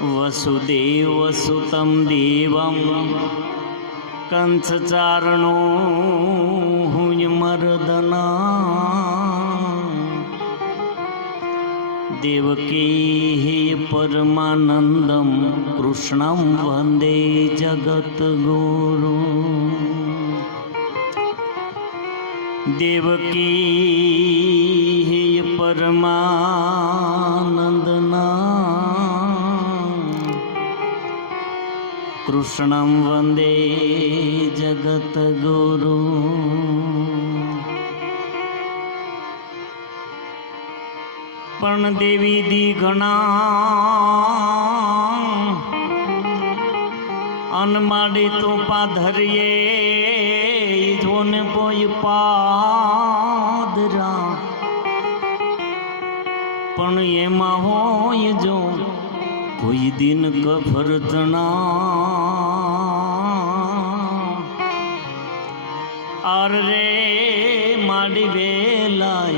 वसुदेवसुतं देवं कंसचारणो हुयमर्दना देवकी परमानन्दं कृष्णं वन्दे जगद्गुरु। देवकी परमानन्दना कृष्णं वन्दे जगद्गुरु। पण देवी दीघणा अनमाडे तो पाधरिये जोन कोई पादरा पण एमा होय जो कोई दिन कफरतना आर रे माडी वेलाय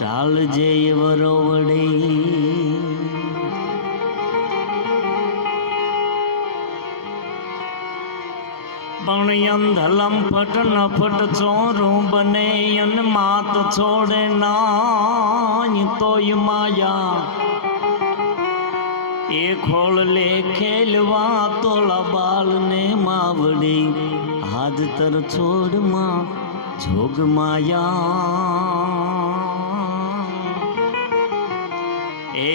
टाल जे वरोवड़े पण अंधलम फट न फट चोरू बने अन मात छोड़े ना तोय माया ए खोल ले खेलवा तोला बाल ने मावड़ी हाथ तर छोड़ मां जोग माया ए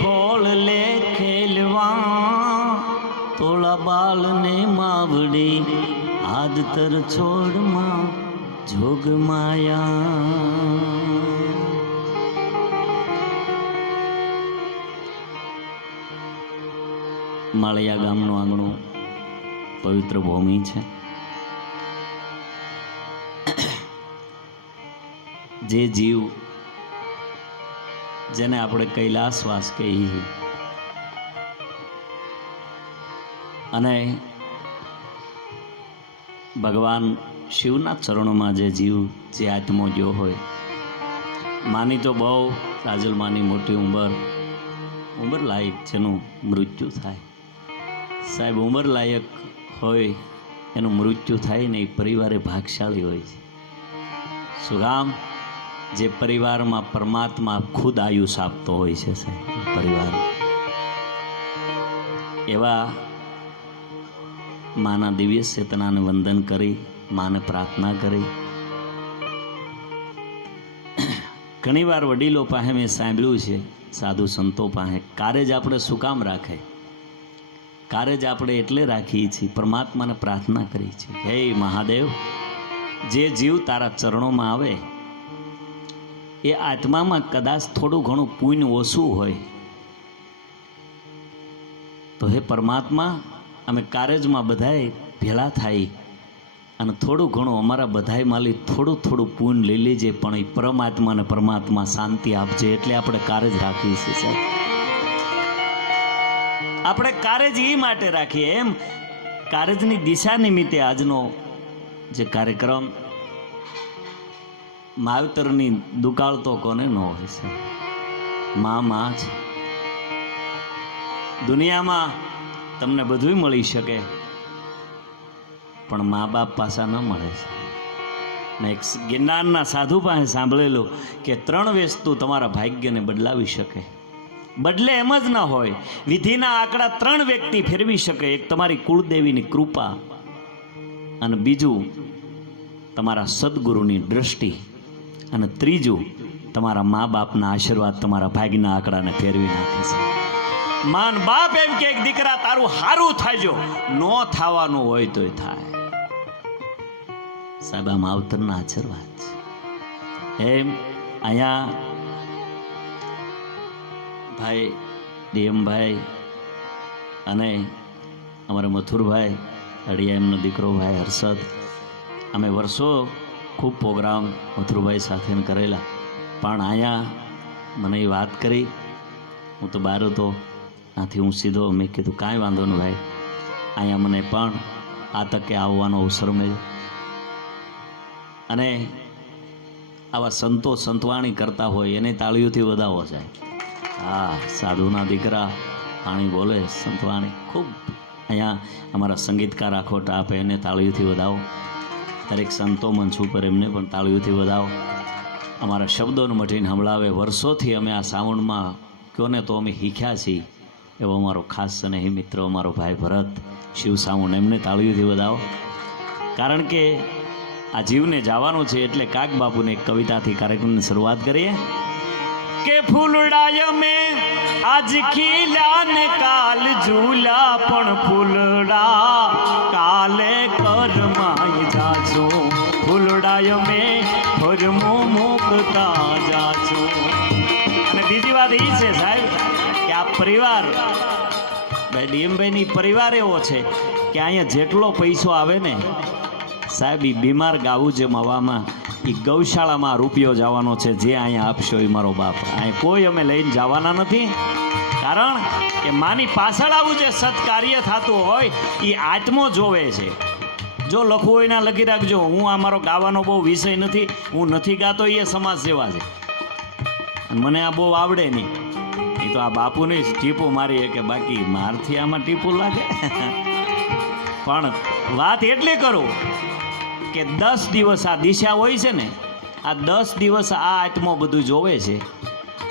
खोल ले खेलवा तोला बाल ने मावड़ी हाथ तर छोड़ मां जोग माया। माळिया गामનું આંગણું પવિત્ર ભૂમિ છે। જે જીવ જેને આપણે કૈલાસવાસ કહીએ અને ભગવાન શિવના ચરણોમાં જે જીવ જે આત્મો ગયો હોય માની તો બહુ કાજલમાની મોટી ઉંમર લાયક જેનું મૃત્યુ થાય સાહેબ ઉંમર લાયક હોય એનું મૃત્યુ થાય ને એ પરિવારે ભાગશાળી હોય છે। શું કામ? જે પરિવારમાં પરમાત્મા ખુદ આયુષ આપતો હોય છે સાહેબ પરિવાર એવા માના દિવ્ય ચેતનાને વંદન કરી માને પ્રાર્થના કરી। ઘણીવાર વડીલો પાસે મેં સાંભળ્યું છે સાધુ સંતો પાસે કારેજ આપણે શું કામ રાખે? કારેજ આપણે એટલે રાખીએ છીએ પરમાત્માને પ્રાર્થના કરી છે હે મહાદેવ જે જીવ તારા ચરણોમાં આવે એ આત્મામાં કદાચ થોડું ઘણું પુણ્ય ઓછું હોય તો હે પરમાત્મા અમે કારેજમાં બધાએ ભેળા થાય અને થોડું ઘણું અમારા બધાએ માલી થોડું થોડું પુણ્ય લઈ લેજે પણ એ પરમાત્માને પરમાત્મા શાંતિ આપજે એટલે આપણે કારેજ રાખીએ છીએ સાહેબ। આપણે કારેજ એ માટે રાખીએ એમ કારેજની દિશા નિમિત્તે આજનો જે કાર્યક્રમ માવતરની દુકાળ તો કોને ન હોય છે માં છે। દુનિયામાં તમને બધું મળી શકે પણ મા બાપ પાસા ન મળે છે। મેં એક ગિરનારના સાધુ પાસે સાંભળેલું કે 3 વસ્તુ તમારા ભાગ્યને બદલાવી શકે બદલે એમ જ ન હોય વિધિના આંકડા 3 વ્યક્તિ ફેરવી શકે। એક તમારી કુળદેવીની કૃપા અને બીજું તમારા સદગુરુની દ્રષ્ટિ અને ત્રીજું તમારા મા બાપના આશીર્વાદ તમારા ભાગ્યના આંકડાને ફેરવી નાખે છે। માન બાપ એમ કે દીકરા તારું હારું થાયજો નો થવાનું હોય તોય થાય સાહેબ આ માવતરના આશીર્વાદ છે। એમ અહીંયા ભાઈ ડીએમભાઈ અને અમારા મથુરભાઈ અડિયા એમનો દીકરો ભાઈ હર્ષદ અમે વર્ષો ખૂબ પ્રોગ્રામ મથુરભાઈ સાથે કરેલા પણ અહીંયા મને એ વાત કરી હું તો બહાર હતો ત્યાંથી હું સીધો મેં કીધું કાંઈ વાંધો નહીં ભાઈ અહીંયા મને પણ આ તકે આવવાનો અવસર મળ્યો અને આવા સંતો સંતવાણી કરતા હોય એને તાળીઓથી વધાવો જાય। હા સાધુના દીકરા પાણી બોલે સંતવાણી ખૂબ. અહીંયા અમારા સંગીતકાર આખો ટાપ એને તાળીઓથી વધાવો. દરેક સંતો મંચ ઉપર એમને પણ તાળીઓથી વધાવો. અમારા શબ્દોને મટીને હંભળાવે. વર્ષોથી અમે આ સાવણમાં કહો ને તો અમે શીખ્યા છીએ એવો અમારો ખાસ સ્નેહી મિત્ર અમારો ભાઈ ભરત શિવ સાવણ, એમને તાળીઓથી વધાવો. કારણ કે આ જીવને જવાનું છે એટલે કાગ બાપુને એક કવિતાથી કાર્યક્રમની શરૂઆત કરીએ કે ફૂલડાય મેં આજ ખીલા ને કાલ ઝૂલા પણ ફૂલડા કાલે કરમાઈ જાજો. ફૂલડાય મેં ફરમો મૂકતા જાજો. અને બીજી વાત એ છે સાહેબ કે આ પરિવાર ભાઈ ડીએમભાઈની પરિવાર એવો છે કે અહીંયા જેટલો પૈસો આવે ને સાહેબ એ બીમાર ગાવું જેમ હવામાં એ ગૌશાળામાં રૂપિયો જવાનો છે. જે અહીંયા આપશો એ મારો બાપ. અહીંયા કોઈ અમે લઈને જવાના નથી. કારણ કે માની પાછળ આવું જે સત્કાર્ય થતું હોય એ આત્મો જોવે છે. જો લખવું હોય ના લખી રાખજો. હું આ મારો ગાવાનો બહુ વિષય નથી, હું નથી ગાતો એ સમાજ સેવા છે અને મને આ બહુ આવડે નહીં. એ તો આ બાપુની જ ટીપો મારી કે બાકી મારથી આમાં ટીપું લાગે. પણ વાત એટલી કરું કે 10 દિવસ આ દિશા હોય છે ને, આ 10 દિવસ આ આત્મો બધું જોવે છે.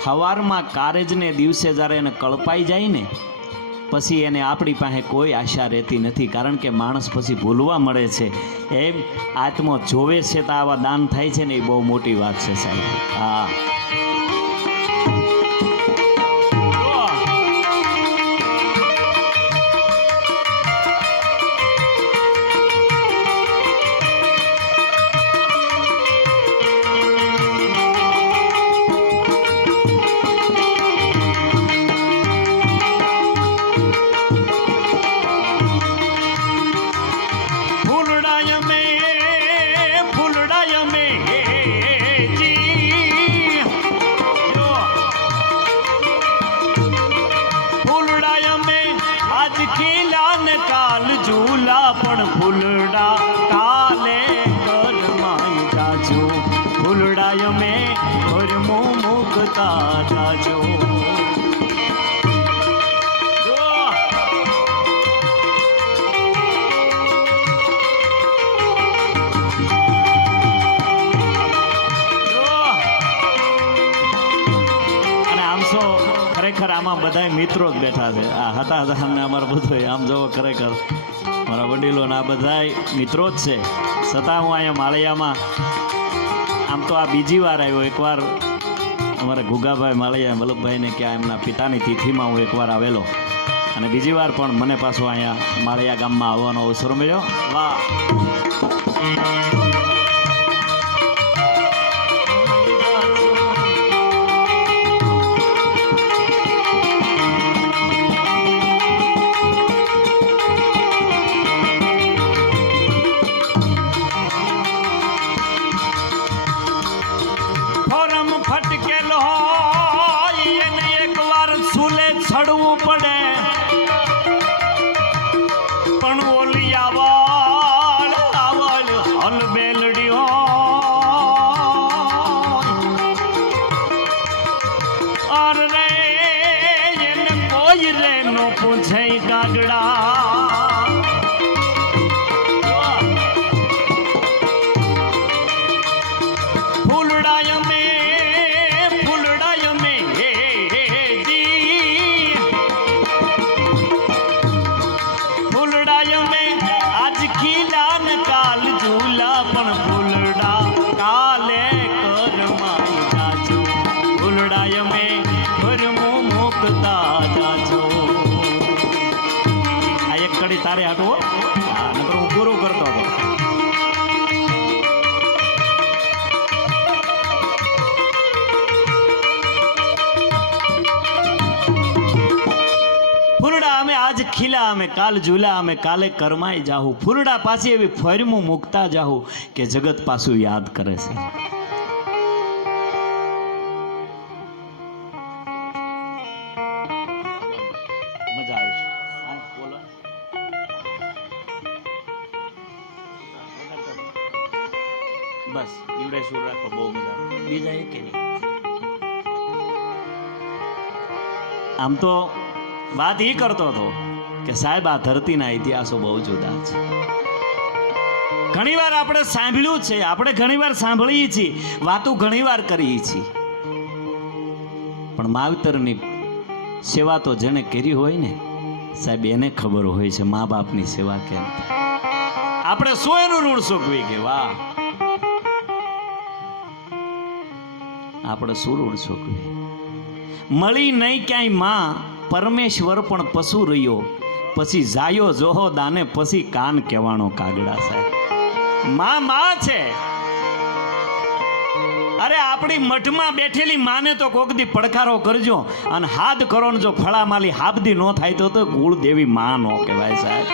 સવારમાં કારેજને દિવસે જ્યારે એને કળપાઈ જાય ને પછી એને આપણી પાસે કોઈ આશા રહેતી નથી. કારણ કે માણસ પછી ભૂલવા મળે છે. એમ આત્મો જોવે છે તો આવા દાન થાય છે ને એ બહુ મોટી વાત છે સાહેબ. હા પણ ફૂલડા કાલે કરમાઈ જાજો. ફૂલડાય મેં ફરમો મૂકતા જાજો. અને આમ તો ખરેખર આમાં બધા મિત્રો જ બેઠા છે. આ હતા અમને અમારે બધું આમ જોવો ખરેખર મારા વડીલો આ બધા મિત્રો જ છે. છતાં હું અહીંયા માળિયામાં આમ તો આ બીજી વાર આવ્યો. એકવાર અમારા ગુગાભાઈ માળિયા વલ્લભભાઈને ક્યાં એમના પિતાની તિથિમાં હું એકવાર આવેલો અને બીજી વાર પણ મને પાછો અહીંયા માળિયા ગામમાં આવવાનો અવસર મળ્યો. વાહ ચડવું પડે પણ ઓલી આવળ આવળ હલ બેલડી અરે એને કોઈ રે નો પૂછે કાગડા. ફૂલડાય તારે હાટવો નકર હું પૂરું કરતો હતો. ફૂલડા અમે આજ ખીલા અમે કાલ ઝૂલા અમે કાલે કરમાઈ જાહું. ફૂલડા પાછી એવી ફરમું મૂકતા જાહું કે જગત પાછું યાદ કરે છે. મજા આવે છે. બસ ઈવડે સુર રાખો બહુ મજા આવે. બીજા એક નહીં. આમ તો વાત એ કરતો હતો કે સાહેબ આ ધરતીના ઇતિહાસો બહુ જુદા છે. ઘણીવાર આપણે સાંભળ્યું છે, આપણે ઘણીવાર સાંભળીએ છીએ, વાતો ઘણીવાર કરીએ છીએ, પણ માવતરની સેવા તો જેને કરી હોય ને સાહેબ એને ખબર હોય છે મા બાપની સેવા કેમ થાય. આપણે શું એનું ઋણ ચૂકવી કે વાહ, આપણે શું ઋણ ચૂકવી. મળી નહીં ક્યાંય માં પરમેશ્વર પણ પશુ રહ્યો, પછી જાયો જોહો દાને પછી કાન કહેવાનો કાગડા. સાહેબ માં છે. અરે આપણી મઠમાં બેઠેલી માને તો કોકદી પડકારો કરજો, અને હાથ કરો ને જો ફળામાલી હાબદી નો થાય તો કુળદેવી માં નો કહેવાય. સાહેબ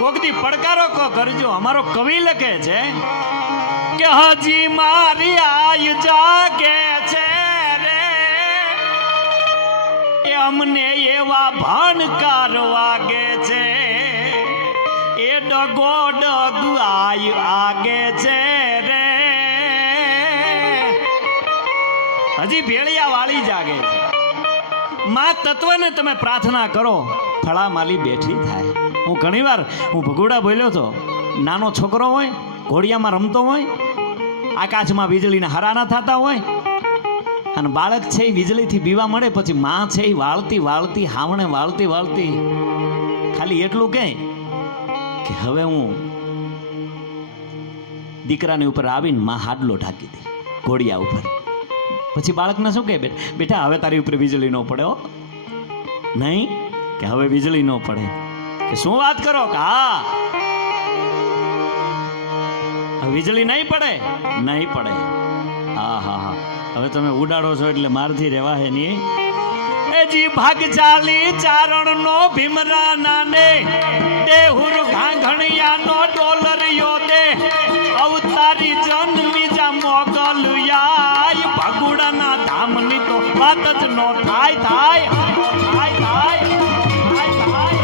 કોકદી પડકારો કરજો. અમારો કવિ લખે છે કે હજી મારી આયુ જાગે છે રે, એ અમને એવા ભણકાર વાગે છે, એ ડગો ડગ આયુ આગે છે રે, હજી ભેળિયા વાળી જાગે છે. માં તત્વને તમે પ્રાર્થના કરો, ફળામાલી બેઠી થાય. હું ઘણીવાર ભગોડા બોલ્યો તો, નાનો છોકરો હોય ઘોડિયામાં રમતો હોય, આકાશમાં વીજળીના હરાના થતા હોય, અને બાળક છે એ વીજળીથી બીવા મળે, પછી માં છે એ વાળતી વાળતી હાવણે વાળતી વાળતી ખાલી એટલું કહે કે હવે હું દીકરાની ઉપર આવીને માં હાડલો ઢાંકી દે ઘોડિયા ઉપર. પછી બાળકને શું કહે, બેટા હવે તારી ઉપર વીજળી ન પડે હો. નહીં કે હવે વીજળી ન પડે, કે શું વાત કરો કે હા વીજળી નહીં પડે, નહીં પડે. હા હા હા હવે તમે ઉડાડો છો એટલે મારથી રહેવા હે નહીં. એ જી ભાગ ચાલી ચારણ નો ભીમરા નાને, દેહુર ઘાંઘણિયા નો ડોલરિયો દે, અવતારી જન્મી જા મોગલ યાય, ભગુડાના ધામની તો વાત જ નો થાય થાય થાય થાય થાય થાય.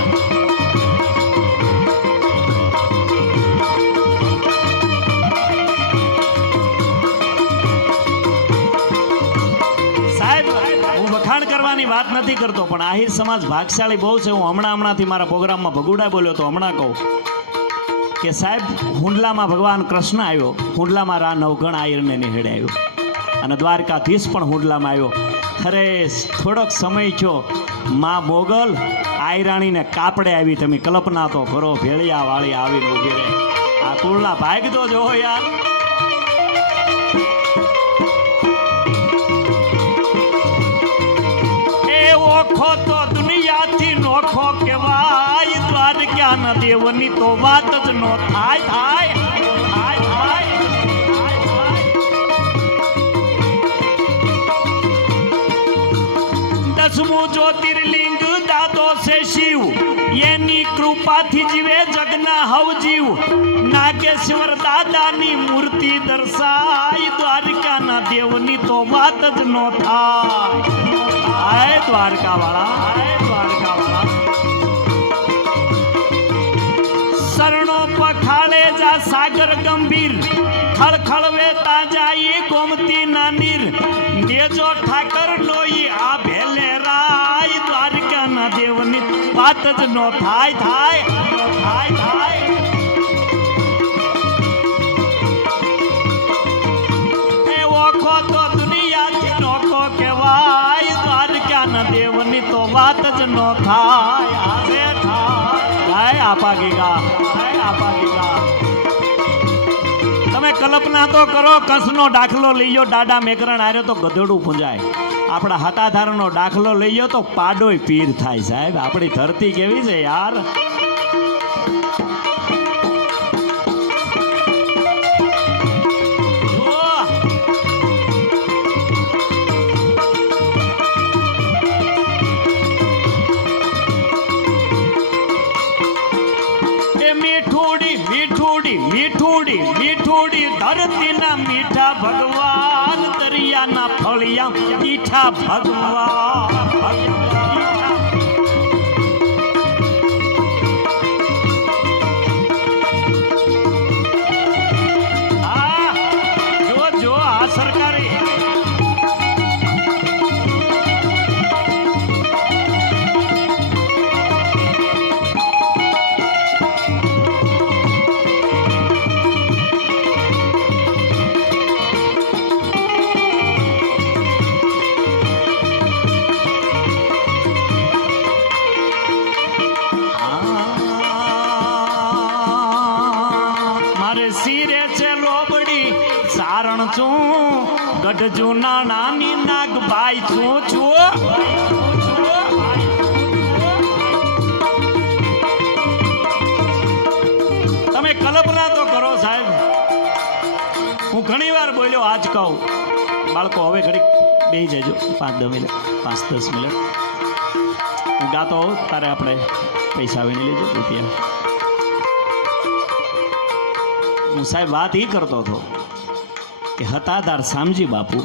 કરવાની વાત નથી કરતો, પણ આહિર સમાજ ભાગશાળી બહુ છે. હું હમણાંથી મારા પ્રોગ્રામમાં ભગુડા બોલ્યો તો હમણાં કહું કે સાહેબ હુંડલામાં ભગવાન કૃષ્ણ આવ્યો, હુંડલામાં રા નવગણ આહિરને નિહેડે આવ્યો, અને દ્વારકાધીશ પણ હુંડલામાં આવ્યો. અરે થોડોક સમય થયો, માં મોગલ આયરાણીને કાપડે આવી. તમે કલ્પના તો કરો, ભેળિયા વાળી આવીને ઉભી રહે. આ કુળના ભાગ તો જોવો યાર. ઓખો તો દુનિયાથી નોખો કહેવાય, દ્વારકાના દેવની તો વાત જ નો થાય થાય થાય થાય. દસમું જ્યોતિર્લિંગ દાદો છે શિવ, એની કૃપાથી જીવે જગના હવ જીવ. નાગેશ્વર દાદાની મૂર્તિ દર્શાય, દ્વારકાના દેવની તો વાત જ નો થાય. આય દ્વારકા વાળા, આય દ્વારકા વાળા. શરણો પખાળે જા સાગર ગંભીર, ખળખળવે તાજાઈ ગોમતી ના નીર, દેજો ઠાકર લોઈ આ ભેલે રાય, દ્વારકાના દેવની વાત જ નો થાય થાય થાય થાય. એ ઓખો તો દુનિયાથી નોખો કહેવાય, દ્વારકાના દેવની તો વાત જ નો થાય. આજે થાય આપા ગીગા, થાય આપા ગીગા. તમે કલ્પના તો કરો, કંસનો દાખલો લઈ ગયો, દાડા મેકરણ આવ્યો તો ગધેડું પૂંજાય. આપણા હતાધારનો દાખલો લઈ ગયો તો પાડોય પીર થાય. સાહેબ આપણી ધરતી કેવી છે યાર. મીઠુડી ધરતીના મીઠા ભગવાન, દરિયાના ફળિયા મીઠા ભગવાન. જો આ સરકારી ગઢ જૂના નાની નાગભાઈ છું તમે કલ્પના તો કરો સાહેબ, હું ઘણી વાર બોલ્યો, આજ કહું બાળકો હવે ઘડીક બેસી જજો 5-10 મિનિટ 5-10 મિનિટ હું ગાતો હોઉં તારે આપણે પૈસા આવીને લેજો રૂપિયા. હું સાહેબ વાત એ કરતો હતો કે હતા તાર શામજી બાપુ